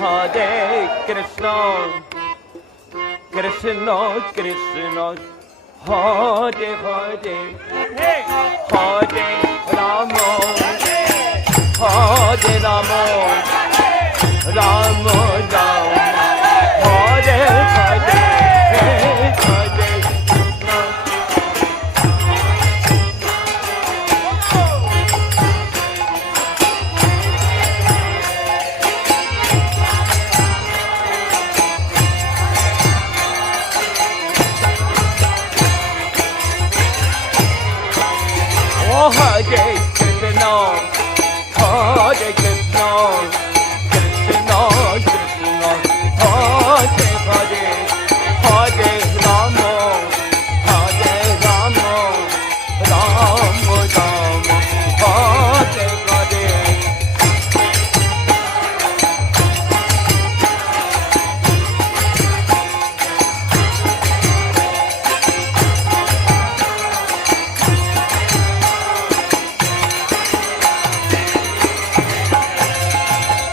Hare Krishna, Krishna Krishna, Hare Hare, Hare Rama, Hare Rama, Rama Rama, Hare Hare, Hare Krishna.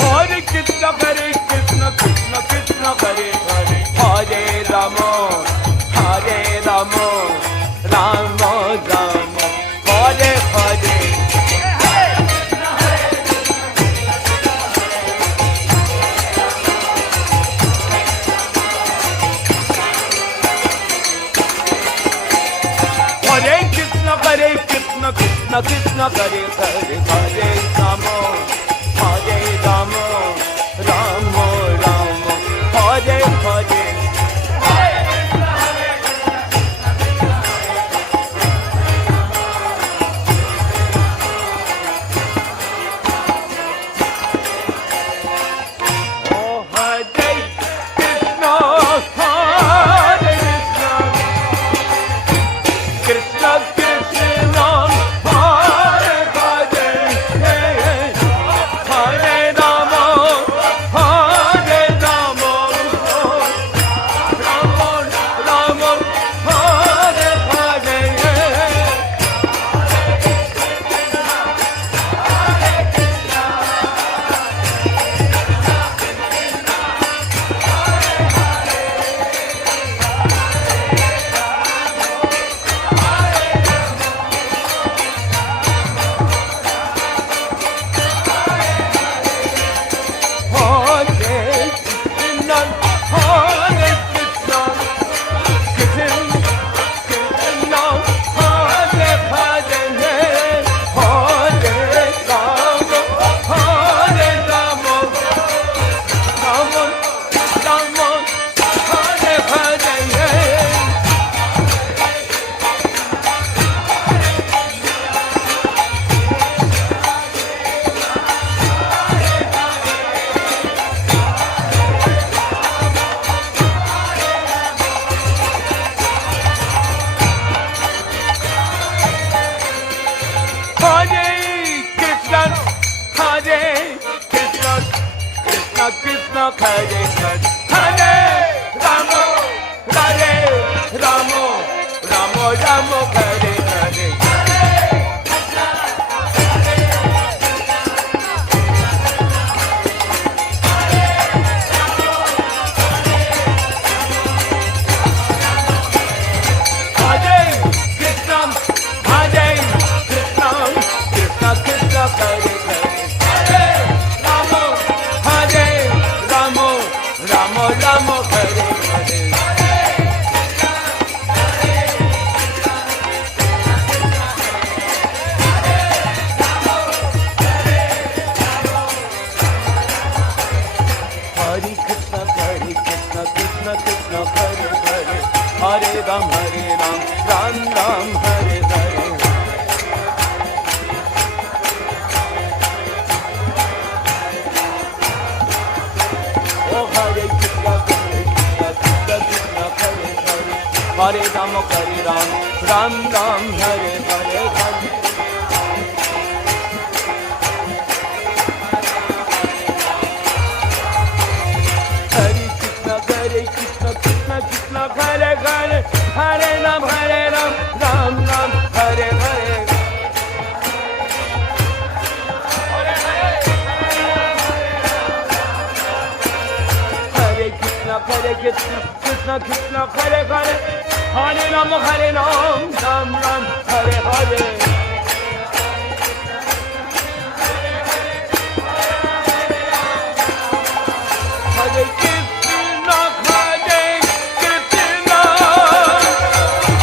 Hare Krishna, Hare Krishna, Krishna Krishna, Hare Hare, Hare Rama, Hare Rama, Rama Rama, Hare Hare. Hare Hare, Hare Rama, Hare Rama, Rama Rama, Hare Hare. Hare Krishna, Hare Krishna, Krishna Krishna, Hare Hare, Hare Rama, Hare Rama, Rama Rama, Hare Hare. Krishna Hare Hare, Hare Rama, Hare Rama, Rama Rama, Hare Hare. Hare Ram, Ram Ram, Hare Hare. Oh Hare Krishna, Hare Krishna, Krishna Krishna, Hare Hare. Hare Ram, Ram Ram, Hare Hare Hare. Hare Hare, Hare Ram, Ram Ram, Hare Hare. Hare Krishna, Krishna Krishna, Hare Hare, Hare Ram, Ram Ram, Hare Hare. Hare Krishna, Hare Krishna,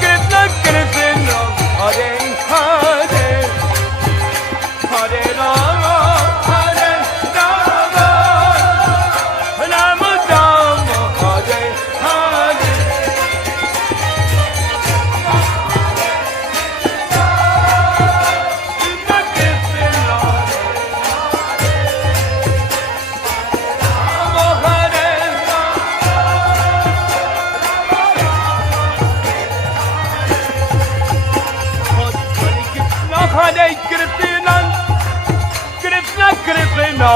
Krishna Krishna, Hare Hare, Hare Rama, Hare Rama, Rama Rama, Hare Hare. Krishna Krishna, Rama Hare Rama. Hare Krishna, Krishna Krishna,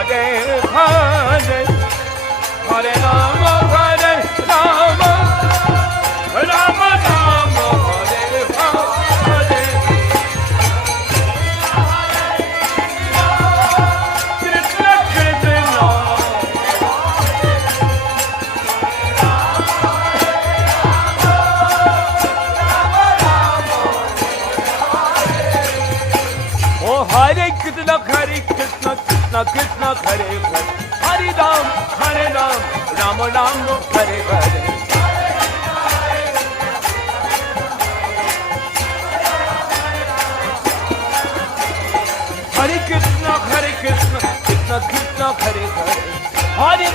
Hare Hare, Hare Rama, Hare Rama, Rama Rama, Hare Hare. Krishna Krishna, oh Hare Krishna, Krishna Krishna, Hare Hare, Hare Ram, Rama Rama, Hare Hare. Hare Krishna, Krishna Krishna, Hare Hare, Hare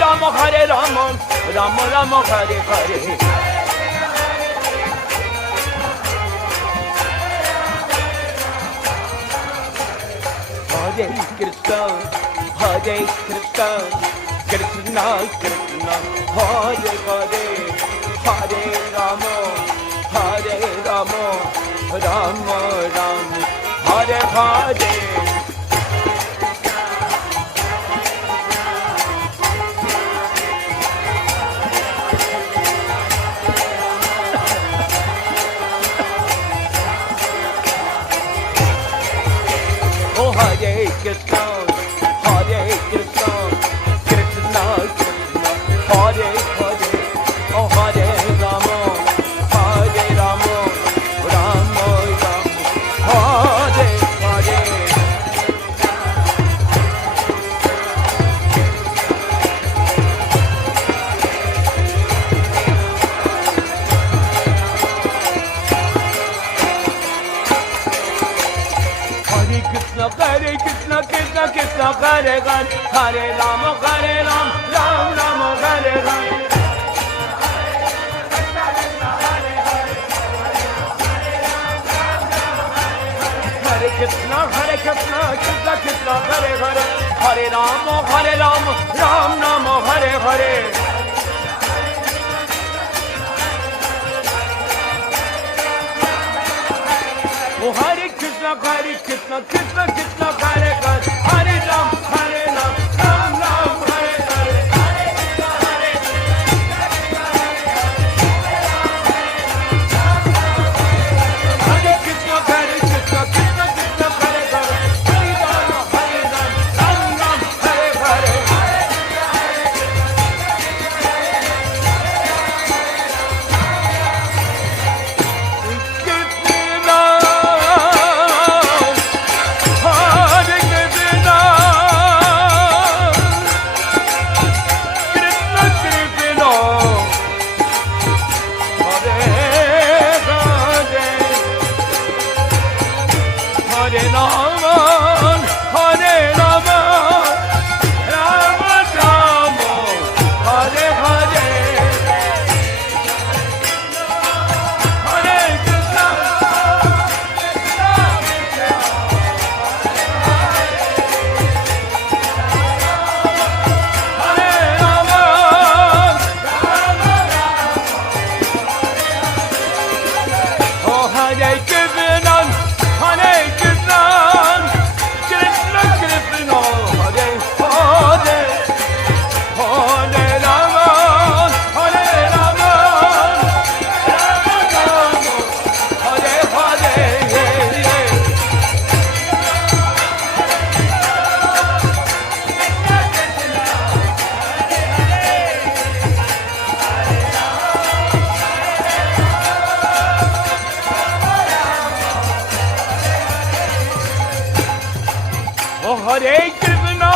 Rama, Rama Rama, Hare Hare. Hare Krishna, Krishna Krishna, Hare Hare, Hare Rama, Rama Rama, Hare Hare. Oh Hare Krishna, Krishna Krishna, Hare Hare, oh Hare Rama, Rama Rama, Hare Hare. Hare Krishna, Krishna Krishna, Hare Hare, Hare Rama, Ram Rama, Hare Hare. Hare Krishna, Krishna Krishna, Hare Hare, Hare Rama, Ram Rama, Hare Hare. Oh Hare Krishna, Krishna Krishna, Hare Hare, Hare Ram, Ram Ram, Hare Hare. Hare Krishna, Krishna Krishna, Hare Hare, Hare Ram, Ram Ram, Hare Hare. Krishna Hare Krishna,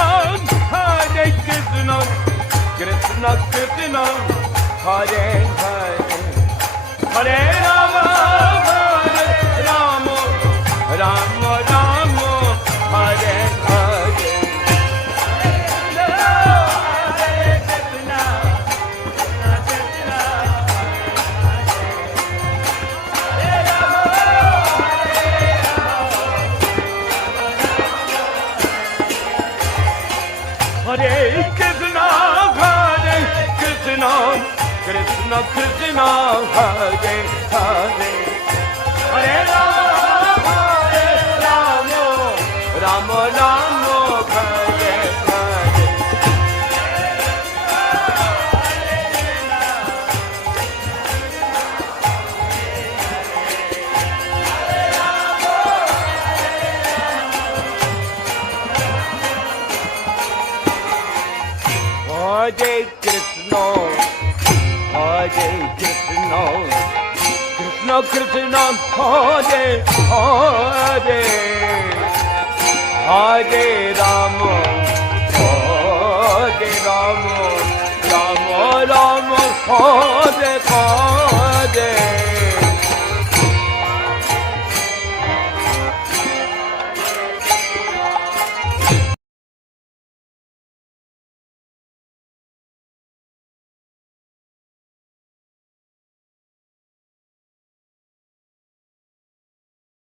Krishna Krishna, Hare Hare, Hare Rama, Rama Rama, Hare Hare. Hare Krishna, Krishna Krishna, Hare Hare, Hare Rama, Rama Rama, Hare Hare. Hare Krishna, Hare Krishna, Krishna Krishna, Hare Hare, Hare Rama, Rama Rama, Hare